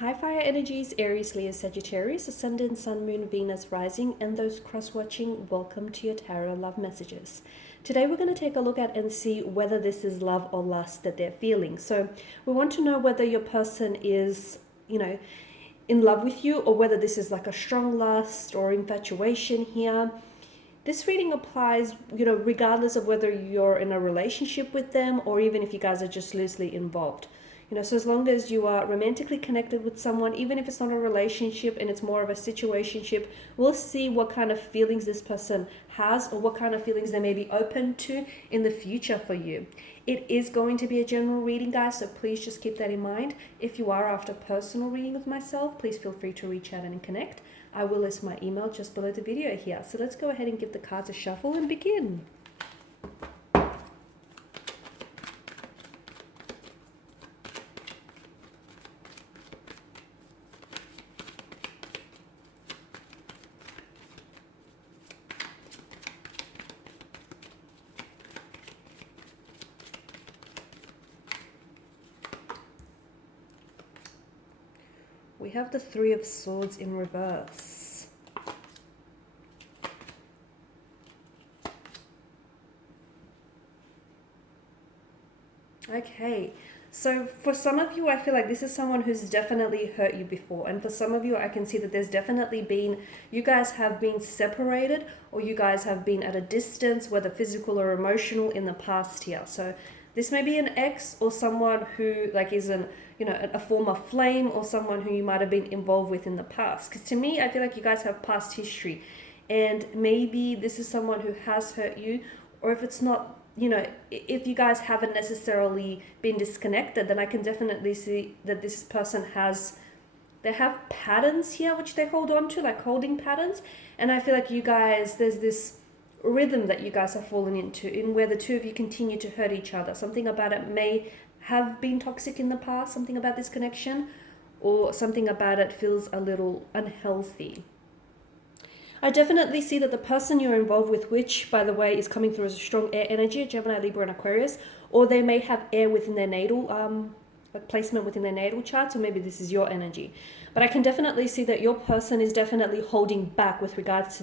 Hi Fire Energies, Aries, Leo, Sagittarius, Ascendant, Sun, Moon, Venus, Rising, and those cross-watching, welcome to your Tarot Love Messages. Today we're going to take a look at and see whether this is love or lust that they're feeling. So we want to know whether your person is, in love with you, or whether this is like a strong lust or infatuation here. This reading applies, regardless of whether you're in a relationship with them or even if you guys are just loosely involved. So as long as you are romantically connected with someone, even if it's not a relationship and it's more of a situationship, we'll see what kind of feelings this person has or what kind of feelings they may be open to in the future for you. It is going to be a general reading, guys, so please just keep that in mind. If you are after a personal reading with myself, please feel free to reach out and connect. I will list my email just below the video here. So let's go ahead and give the cards a shuffle and begin. We have the Three of Swords in reverse. Okay, so for some of you, I feel like this is someone who's definitely hurt you before. And for some of you, I can see that there's definitely been, you guys have been separated or you guys have been at a distance, whether physical or emotional, in the past here. So this may be an ex or someone who is a former flame or someone who you might have been involved with in the past. Because to me, I feel like you guys have past history. And maybe this is someone who has hurt you, or if it's not, if you guys haven't necessarily been disconnected, then I can definitely see that this person they have patterns here which they hold on to, like holding patterns. And I feel like you guys, there's this rhythm that you guys have fallen into, in where the two of you continue to hurt each other. Something about it may have been toxic in the past, something about this connection, or something about it feels a little unhealthy. I definitely see that the person you're involved with, which by the way is coming through as a strong air energy, Gemini, Libra, and Aquarius, or they may have air within their natal placement within their natal charts, or maybe this is your energy. But I can definitely see that your person is definitely holding back with regards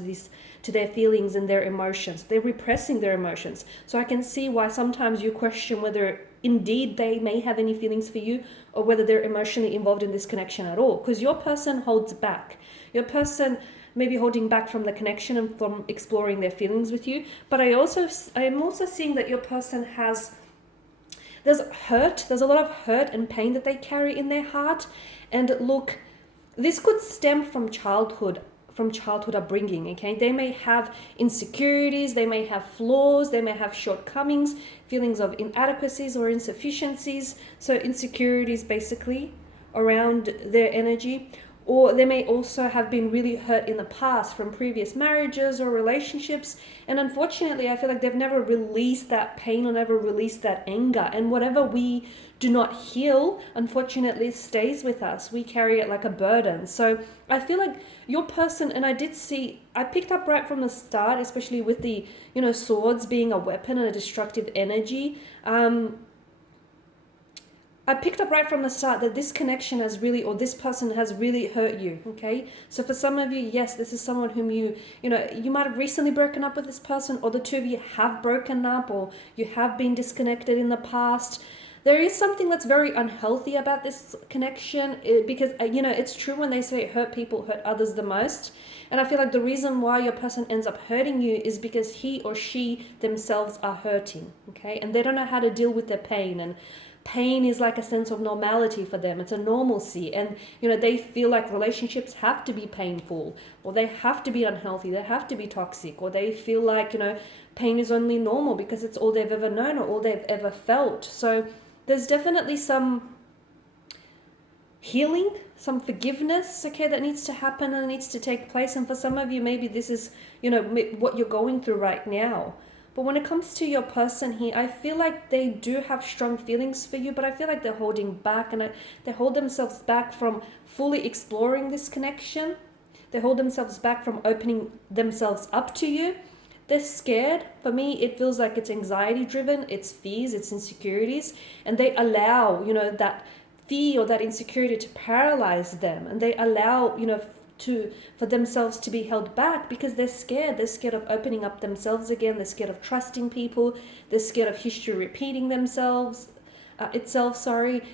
to their feelings and their emotions. They're repressing their emotions. So I can see why sometimes you question whether indeed they may have any feelings for you, or whether they're emotionally involved in this connection at all. Because your person holds back. Your person may be holding back from the connection and from exploring their feelings with you. But I am also seeing that your person there's a lot of hurt and pain that they carry in their heart. And look, this could stem from childhood upbringing, okay? They may have insecurities, they may have flaws, they may have shortcomings, feelings of inadequacies or insufficiencies. So insecurities basically around their energy. Or they may also have been really hurt in the past from previous marriages or relationships. And unfortunately, I feel like they've never released that pain or never released that anger. And whatever we do not heal, unfortunately, stays with us. We carry it like a burden. So I feel like your person, and I picked up right from the start, especially with the, swords being a weapon and a destructive energy. I picked up right from the start that this connection has really, or this person has really hurt you, okay? So for some of you, yes, this is someone whom you might have recently broken up with this person, or the two of you have broken up, or you have been disconnected in the past. There is something that's very unhealthy about this connection, because, it's true when they say hurt people hurt others the most. And I feel like the reason why your person ends up hurting you is because he or she themselves are hurting, okay? And they don't know how to deal with their pain. And pain is like a sense of normality for them. It's a normalcy. And, they feel like relationships have to be painful, or they have to be unhealthy, they have to be toxic, or they feel like, pain is only normal because it's all they've ever known or all they've ever felt. So there's definitely some healing, some forgiveness, okay, that needs to happen and needs to take place. And for some of you, maybe this is, what you're going through right now. But when it comes to your person here, I feel like they do have strong feelings for you, but I feel like they're holding back, and they hold themselves back from fully exploring this connection. They hold themselves back from opening themselves up to you. They're scared. For me, it feels like it's anxiety driven, it's fears, it's insecurities, and they allow, that fear or that insecurity to paralyze them, and they allow, for themselves to be held back because they're scared. They're scared of opening up themselves again. They're scared of trusting people. They're scared of history repeating itself.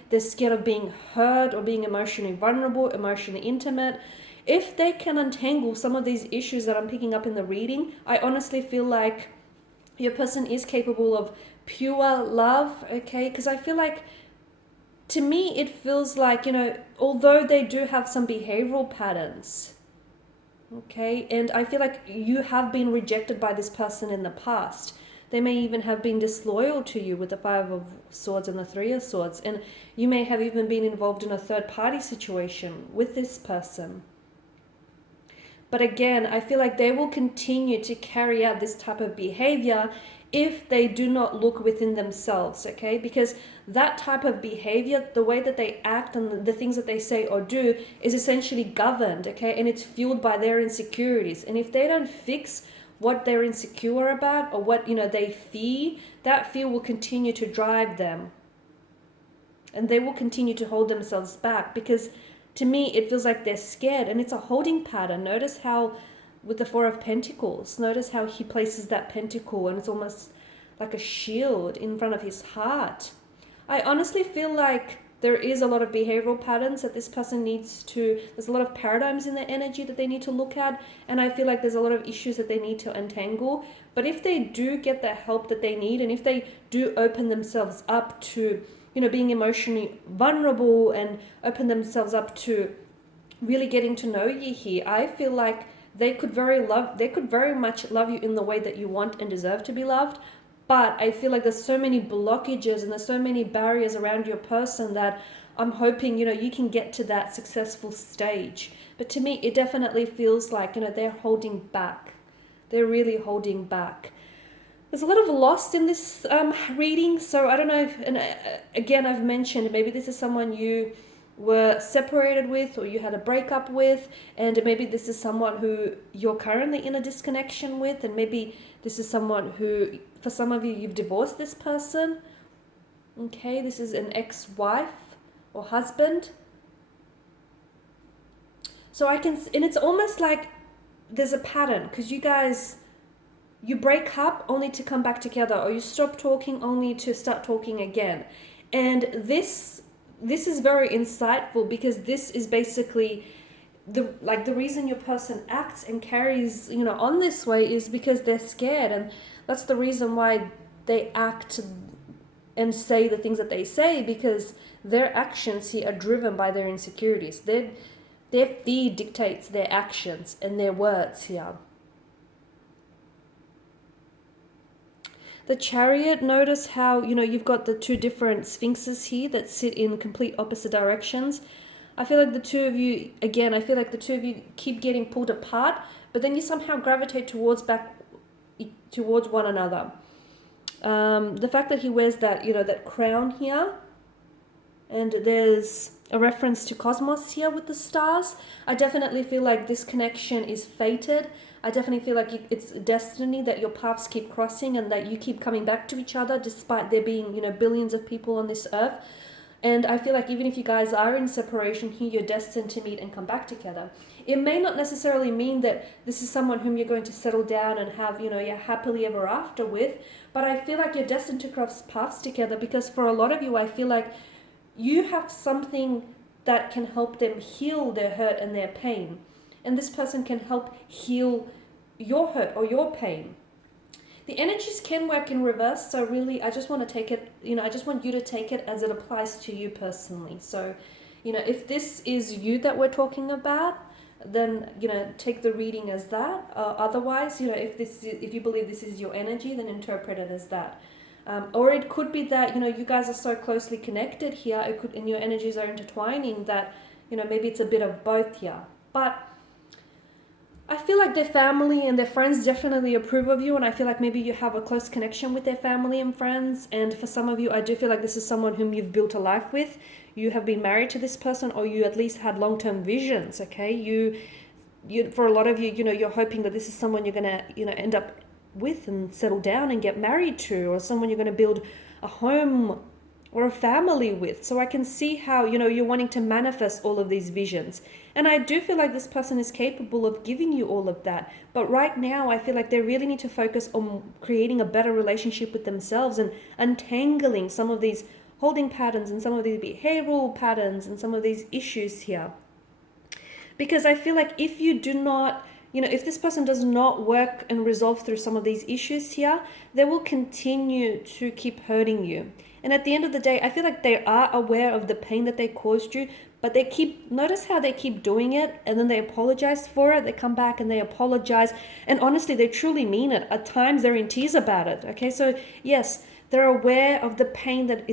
They're scared of being hurt or being emotionally vulnerable, emotionally intimate. If they can untangle some of these issues that I'm picking up in the reading, I honestly feel like your person is capable of pure love, okay? Because I feel like, to me, it feels like, although they do have some behavioral patterns, okay? And I feel like you have been rejected by this person in the past. They may even have been disloyal to you with the Five of Swords and the Three of Swords. And you may have even been involved in a third-party situation with this person. But again, I feel like they will continue to carry out this type of behavior if they do not look within themselves, okay? Because that type of behavior, the way that they act and the things that they say or do is essentially governed, okay? And it's fueled by their insecurities. And if they don't fix what they're insecure about or what, they fear, that fear will continue to drive them. And they will continue to hold themselves back because, to me, it feels like they're scared, and it's a holding pattern. Notice how with the Four of Pentacles, notice how he places that pentacle and it's almost like a shield in front of his heart. I honestly feel like there is a lot of behavioral patterns that this person there's a lot of paradigms in their energy that they need to look at, and I feel like there's a lot of issues that they need to untangle. But if they do get the help that they need, and if they do open themselves up to being emotionally vulnerable and open themselves up to really getting to know you here, I feel like they could very much love you in the way that you want and deserve to be loved. But I feel like there's so many blockages and there's so many barriers around your person that I'm hoping, you can get to that successful stage. But to me, it definitely feels like, they're holding back. They're really holding back. There's a lot of loss in this reading, so I don't know if, and again, I've mentioned maybe this is someone you were separated with or you had a breakup with, and maybe this is someone who you're currently in a disconnection with, and maybe this is someone who, for some of you, you've divorced this person, okay? This is an ex-wife or husband. So and it's almost like there's a pattern, because you break up only to come back together, or you stop talking only to start talking again. And this is very insightful, because this is basically the reason your person acts and carries on this way is because they're scared, and that's the reason why they act and say the things that they say, because their actions here are driven by their insecurities. Their fear dictates their actions and their words here. The Chariot, notice how, you've got the two different sphinxes here that sit in complete opposite directions. I feel like the two of you keep getting pulled apart, but then you somehow gravitate towards one another. The fact that he wears that, that crown here, and there's a reference to cosmos here with the stars, I definitely feel like this connection is fated. I definitely feel like it's destiny that your paths keep crossing and that you keep coming back to each other despite there being, billions of people on this earth. And I feel like even if you guys are in separation here, you're destined to meet and come back together. It may not necessarily mean that this is someone whom you're going to settle down and have, your happily ever after with, but I feel like you're destined to cross paths together, because for a lot of you, I feel like you have something that can help them heal their hurt and their pain. And this person can help heal your hurt or your pain. The energies can work in reverse, so really I just want to take it, I just want you to take it as it applies to you personally. So, if this is you that we're talking about, then, take the reading as that. Otherwise, if you believe this is your energy, then interpret it as that. Or it could be that, you guys are so closely connected here, and your energies are intertwining that, maybe it's a bit of both here. But I feel like their family and their friends definitely approve of you, and I feel like maybe you have a close connection with their family and friends. And for some of you, I do feel like this is someone whom you've built a life with. You have been married to this person, or you at least had long-term visions, okay? You for a lot of you, you're hoping that this is someone you're going to, end up with and settle down and get married to, or someone you're going to build a home or a family with. So I can see how, you're wanting to manifest all of these visions. And I do feel like this person is capable of giving you all of that. But right now, I feel like they really need to focus on creating a better relationship with themselves and untangling some of these holding patterns and some of these behavioral patterns and some of these issues here. Because I feel like if you do not, if this person does not work and resolve through some of these issues here, they will continue to keep hurting you. And at the end of the day, I feel like they are aware of the pain that they caused you, but notice how they keep doing it, and then they apologize for it. They come back and they apologize. And honestly, they truly mean it. At times they're in tears about it. Okay, so yes, they're aware of the pain that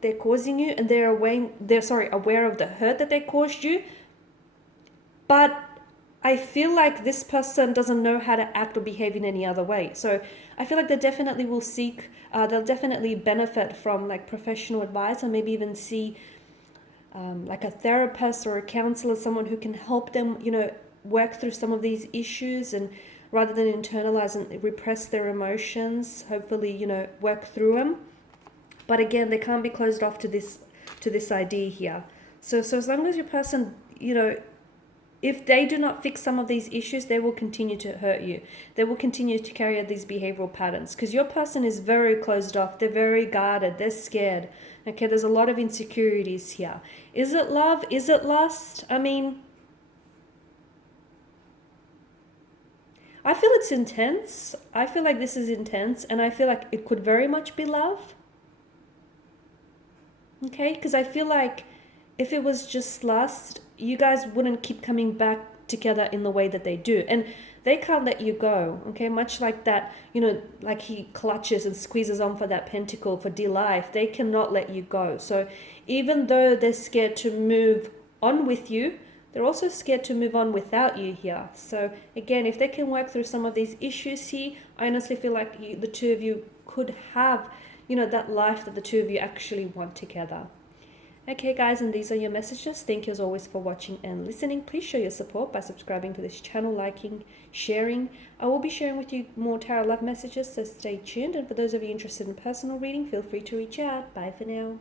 they're causing you, and they're aware of the hurt that they caused you. But I feel like this person doesn't know how to act or behave in any other way. So I feel like they definitely will they'll definitely benefit from like professional advice, or maybe even see like a therapist or a counselor, someone who can help them, work through some of these issues, and rather than internalize and repress their emotions, hopefully, work through them. But again, they can't be closed off to this idea here. So as long as your person, if they do not fix some of these issues, they will continue to hurt you. They will continue to carry out these behavioral patterns, because your person is very closed off. They're very guarded. They're scared. Okay, there's a lot of insecurities here. Is it love? Is it lust? I mean, I feel it's intense. I feel like this is intense, and I feel like it could very much be love. Okay, because I feel like if it was just lust, you guys wouldn't keep coming back together in the way that they do. And they can't let you go, okay? Much like that, like he clutches and squeezes on for that pentacle for dear life. They cannot let you go. So even though they're scared to move on with you, they're also scared to move on without you here. So again, if they can work through some of these issues here, I honestly feel like the two of you could have, that life that the two of you actually want together. Okay guys, and these are your messages. Thank you as always for watching and listening. Please show your support by subscribing to this channel, liking, sharing. I will be sharing with you more tarot love messages, so stay tuned. And for those of you interested in personal reading, feel free to reach out. Bye for now.